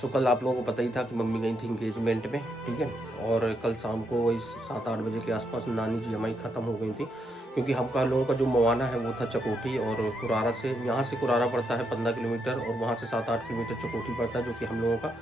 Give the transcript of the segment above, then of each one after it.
सो कल आप लोगों को पता ही था कि मम्मी गई थी इंगेजमेंट में, ठीक है। और कल शाम को वही 7-8 बजे के आसपास नानी जी हमारी ख़त्म हो गई थी, क्योंकि हम का लोगों का जो मवाना है वो था चकोटी, और कुरारा से, यहाँ से कुरारा पड़ता है 15 किलोमीटर, और वहाँ से 7-8 किलोमीटर चकोटी पड़ता है, जो कि हम लोगों का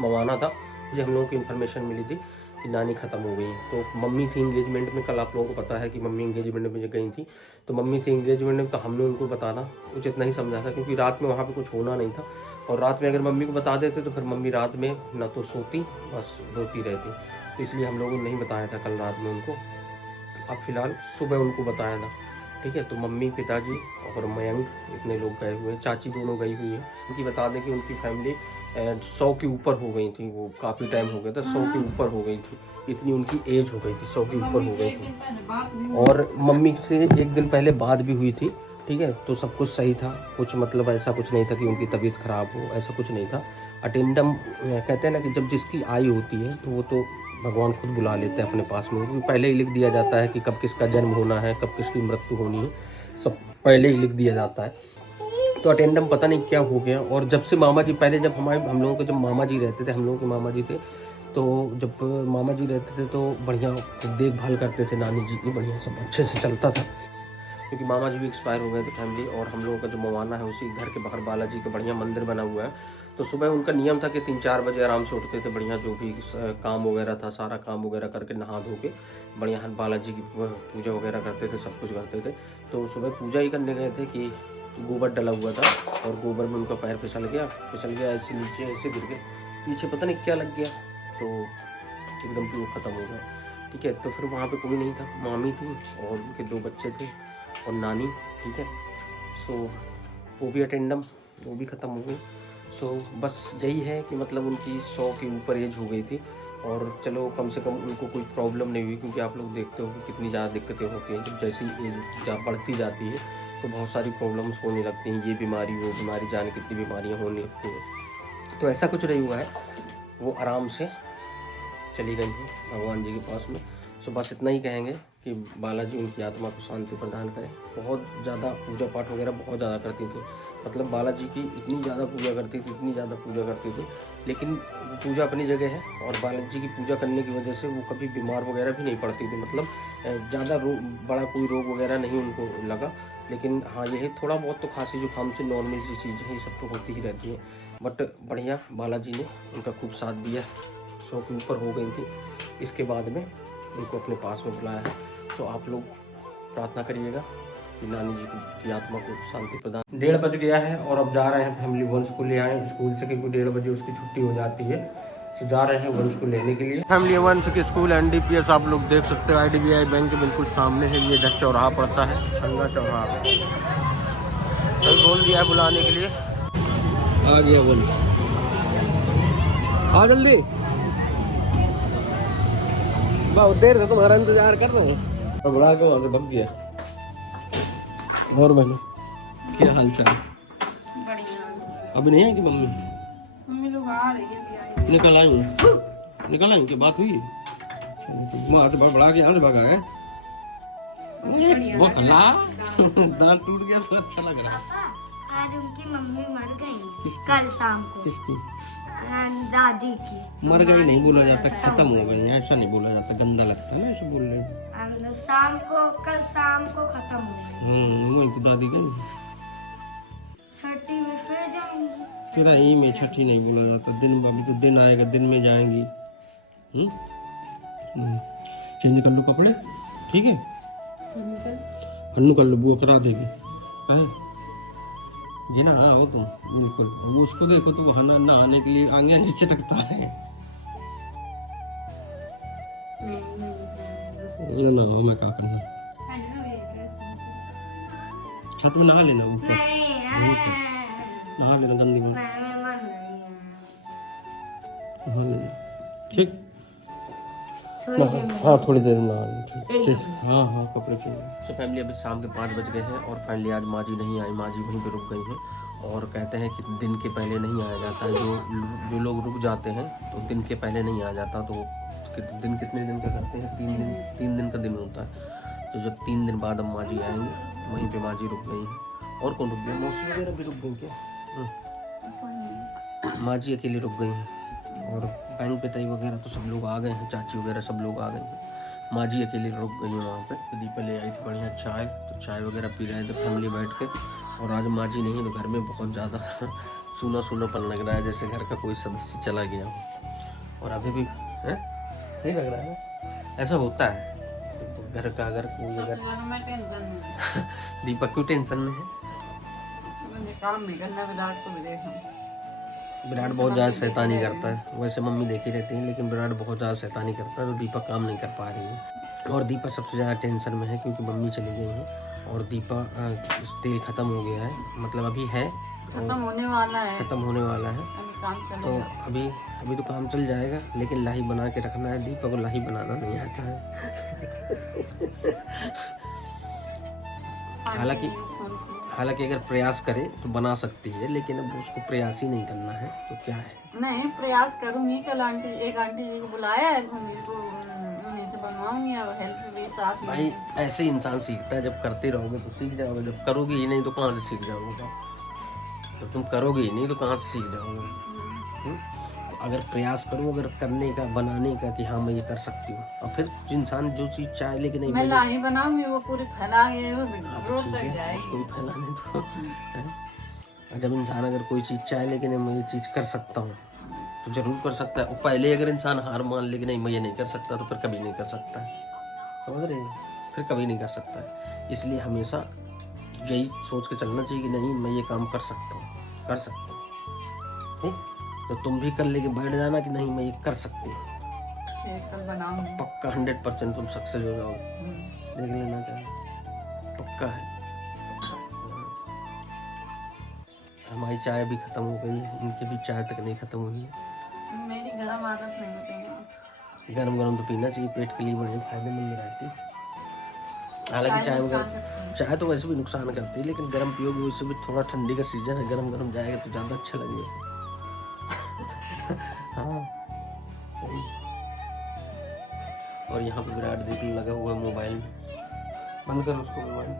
मवाना था। ये हम लोगों को इन्फॉर्मेशन मिली थी कि नानी ख़त्म हो गई है। तो मम्मी थी इंगेजमेंट में, कल आप लोगों को पता है कि मम्मी इंगेजमेंट में गई थी। तो मम्मी थी इंगेजमेंट में, तो हमने उनको बताना उचित नहीं समझा था, क्योंकि रात में वहाँ पे कुछ होना नहीं था। और रात में अगर मम्मी को बता देते तो फिर मम्मी रात में ना तो सोती, बस रोती रहती। तो इसलिए हम लोगों ने नहीं बताया था कल रात में उनको। अब फिलहाल सुबह उनको बताया था, ठीक है। तो मम्मी, पिताजी और मयंक इतने लोग गए हुए हैं, चाची दोनों गई हुई है। उनकी बता दें कि उनकी फैमिली 100 के ऊपर हो गई थी, वो काफ़ी टाइम हो गया था, 100 के ऊपर हो गई थी, इतनी उनकी एज हो गई थी, 100 के ऊपर हो गई थी। और मम्मी से एक दिन पहले बात भी हुई थी, ठीक है। तो सब कुछ सही था, कुछ मतलब ऐसा कुछ नहीं था कि उनकी तबीयत खराब हो, ऐसा कुछ नहीं था। अटेंडम कहते हैं ना कि जब जिसकी आयु होती है तो वो तो भगवान खुद बुला लेते हैं अपने पास में, क्योंकि पहले ही लिख दिया जाता है कि कब किसका जन्म होना है, कब किसकी मृत्यु होनी है, सब पहले ही लिख दिया जाता है। तो अटेंडम पता नहीं क्या हो गया। और जब से मामा जी, पहले जब हम लोगों के जब मामा जी रहते थे, हम लोगों के मामा जी थे, तो जब मामा जी रहते थे तो बढ़िया देखभाल करते थे नानी जी की, बढ़िया सब अच्छे से चलता था, क्योंकि मामा जी भी एक्सपायर हो गए थे फैमिली। और हम लोगों का जो मवाना है उसी घर के बाहर बालाजी का बढ़िया मंदिर बना हुआ है। तो सुबह उनका नियम था कि 3-4 बजे आराम से उठते थे, बढ़िया जो भी काम वगैरह था सारा काम वगैरह करके नहा धो के बढ़िया बालाजी की पूजा वगैरह करते थे, सब कुछ करते थे। तो सुबह पूजा ही करने गए थे कि गोबर डला हुआ था, और गोबर में उनका पैर फिसल गया ऐसे नीचे, ऐसे गिर गए, पीछे पता नहीं क्या लग गया, तो एकदम से वो ख़त्म हो गया, ठीक है। तो फिर वहाँ पे कोई नहीं था, मामी थी और उनके 2 बच्चे थे और नानी, ठीक है। सो वो भी अटेंडम, वो भी ख़त्म हो गई। सो बस यही है कि मतलब उनकी 100 के ऊपर एज हो गई थी, और चलो कम से कम उनको कोई प्रॉब्लम नहीं हुई, क्योंकि आप लोग देखते हो कि कितनी ज़्यादा दिक्कतें होती हैं जब जैसी एज बढ़ती जाती है, तो बहुत सारी प्रॉब्लम्स होने लगती हैं, ये बीमारी वो बीमारी, जाने कितनी बीमारियाँ होने लगती हैं। तो ऐसा कुछ नहीं हुआ है, वो आराम से चली गई हैं भगवान जी के पास में। सो बस इतना ही कहेंगे कि बालाजी उनकी आत्मा को शांति प्रदान करें। बहुत ज़्यादा पूजा पाठ वगैरह बहुत ज़्यादा करती थी, मतलब बालाजी की इतनी ज़्यादा पूजा करती थी, इतनी ज़्यादा पूजा करती थी। लेकिन पूजा अपनी जगह है, और बालाजी की पूजा करने की वजह से वो कभी बीमार वगैरह भी नहीं पड़ती थी, मतलब ज़्यादा बड़ा कोई रोग वगैरह नहीं उनको लगा। लेकिन हाँ, यही थोड़ा बहुत तो खांसी जुकाम से नॉर्मल सी चीज़ें ये सब तो होती ही रहती हैं। बट बढ़िया बालाजी ने उनका खूब साथ दिया, 100 के ऊपर हो गई थी। इसके बाद में उनको अपने पास में बुलाया है। सो आप लोग प्रार्थना करिएगा कि नानी जी की आत्मा को शांति प्रदान। 1:30 बज गया है और अब जा रहे हैं फैमिली वंश को ले आए स्कूल से, क्योंकि 1:30 बजे उसकी छुट्टी हो जाती है। तो जा रहे हैं वंश को लेने के लिए। फैमिली वंश के स्कूल NDPS आप लोग देख सकते हो, IDBI बैंक के बिल्कुल सामने है। ये इधर चौराहा पड़ता है, छंगा चौराहा। कल बोल दिया है बुलाने के लिए, आ गया वंश, आ जल्दी। बहुत देर से तुम्हारा इंतजार कर रहा हूँ, और बुला के वहां से भग गया। और बहनों क्या हाल चाल? बढ़िया। अभी नहीं आएगी मम्मी? मम्मी लोग आ रही है, निकल आई की बात हुई? वहां से बड़ा के यहाँ से भगा है, वो खला दांत टूट गया तो अच्छा लग रहा। आज उनकी मम्मी मर गई कल शाम को। किसकी? दादी की। मर गई नहीं बोला जाता, खत्म हो गई, ऐसा नहीं बोला जाता, गंदा लगता है ना ऐसे बोल रहे। शाम को, कल शाम को खत्म हो गई। वही तो दादी गई, छठी में फिर जाएंगी। फिर यही में छठी नहीं बोला जाता, दिन अभी तो दिन आएगा, दिन में जाएंगी। चेंज कर लो कपड़े, ठीक है, हन्नू कर लो, वो करा देगी ये ना। हाँ हो तुम बिल्कुल, उसको देखो तो वहाँ नहाने के लिए आगे नीचे टकता है ना, हमें क्या करना, छत में नहा लेना, ऊपर नहा लेना, गंदी में नहा लेना, ठीक। हाँ थोड़ी देर में नहा, ठीक। हाँ हाँ कपड़े चाहिए। तो फैमिली अभी शाम के 5 बज गए हैं, और फाइनली आज माँ जी नहीं आई, माँ जी वहीं पे रुक गई हैं। और कहते हैं कि दिन के पहले नहीं आया जाता है, जो लोग रुक जाते हैं तो दिन के पहले नहीं आया जाता। तो दिन कितने दिन का करते हैं? 3 दिन का दिन होता है। तो जब 3 दिन बाद अब माँ जी आएंगे, वहीं पे माँ जी रुक गई हैं। और कौन रुक गई? मौसी वगैरह भी रुक गई क्या? माँ जी अकेली रुक गई हैं और बहन पिताई वगैरह तो सब लोग आ गए हैं, चाची वगैरह सब लोग आ गए हैं। माँ जी अकेली रुक गई हैं वहाँ पे। तो दीपा ले आई थी बढ़िया चाय, तो चाय वगैरह पी रहे थे फैमिली बैठ के। और आज माँ जी नहीं है तो घर में बहुत ज़्यादा सूना सूनापन लग रहा है, जैसे घर का कोई सदस्य चला गया हो। और अभी भी है नहीं लग रहा है ना, ऐसा होता है तो घर का अगर कोई अगर दीपक क्यों टेंशन में है? काम नहीं करना, विराट को भी देखना। विराट बहुत ज़्यादा शैतानी करता है, वैसे मम्मी देखी रहती है लेकिन विराट बहुत ज़्यादा शैतानी करता है, तो दीपा काम नहीं कर पा रही है। और दीपा सबसे ज़्यादा टेंशन में है क्योंकि मम्मी चली गई है और दीपा तेल ख़त्म हो गया है, मतलब अभी है खत्म होने वाला है, ख़त्म होने वाला है। अभी काम तो चलेगा। अभी तो काम चल जाएगा, लेकिन लाही बना के रखना है। दीपा को लाही बनाना नहीं आता है। हालांकि अगर प्रयास करे तो बना सकती है, लेकिन अब उसको प्रयास ही नहीं करना है तो क्या है। नहीं, प्रयास करूंगी। कल एक आंटी जी को बुलाया है, उन्हीं से बनवाऊंगी। अब हेल्प भी साथ में। भाई ऐसे इंसान सीखता है, जब करते रहोगे तो सीख जाओगे, जब करोगे ही नहीं तो कहाँ से सीख जाओगे? जब तुम करोगे ही नहीं तो कहाँ से सीख जाओगे? तो अगर प्रयास करो, अगर करने का, बनाने का कि हाँ मैं ये कर सकती हूँ, और फिर इंसान जो चीज़ चाहे लेकिन नहीं मैं लाही बनाऊंगी, वो पूरी फैला के रोड तक जाएगी। उसको भी फैलाने दो, हैं? और जब इंसान अगर कोई चीज़ चाहे लेकिन मैं ये चीज़ कर सकता हूँ तो जरूर कर सकता है। और पहले अगर इंसान हार मान ले कि नहीं मैं ये नहीं कर सकता, तो फिर कभी नहीं कर सकता है, समझ रहे हैं? फिर कभी नहीं कर सकता है। इसलिए हमेशा यही सोच के चलना चाहिए कि नहीं मैं ये काम कर सकता हूँ, कर सकता हूँ, ठीक? तो तुम भी कर लेके बैठ जाना कि नहीं मैं ये कर सकती हूँ, कल बनाऊंगी। पक्का 100% तुम सक्सेस हो जाओगे। देख लेना चाहिए, पक्का है। हमारी चाय भी खत्म हो गई है, इनकी भी चाय तक नहीं खत्म हुई है। मेरी गरम आदत नहीं होती। गरम गरम तो पीना चाहिए, पेट के लिए बढ़िया फायदेमंद रहती है। हालांकि चाय तो वैसे भी नुकसान करती है, लेकिन गर्म पियोगे वैसे भी। थोड़ा ठंडी का सीजन है, गरम गरम जाएगा तो ज़्यादा अच्छा लगेगा। हाँ सही। और यहाँ पे विराट देखने लगा हुआ मोबाइल में, बंद कर उसको मोबाइल।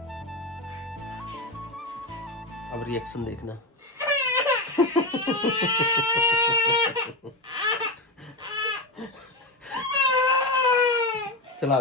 अब रिएक्शन देखना। चला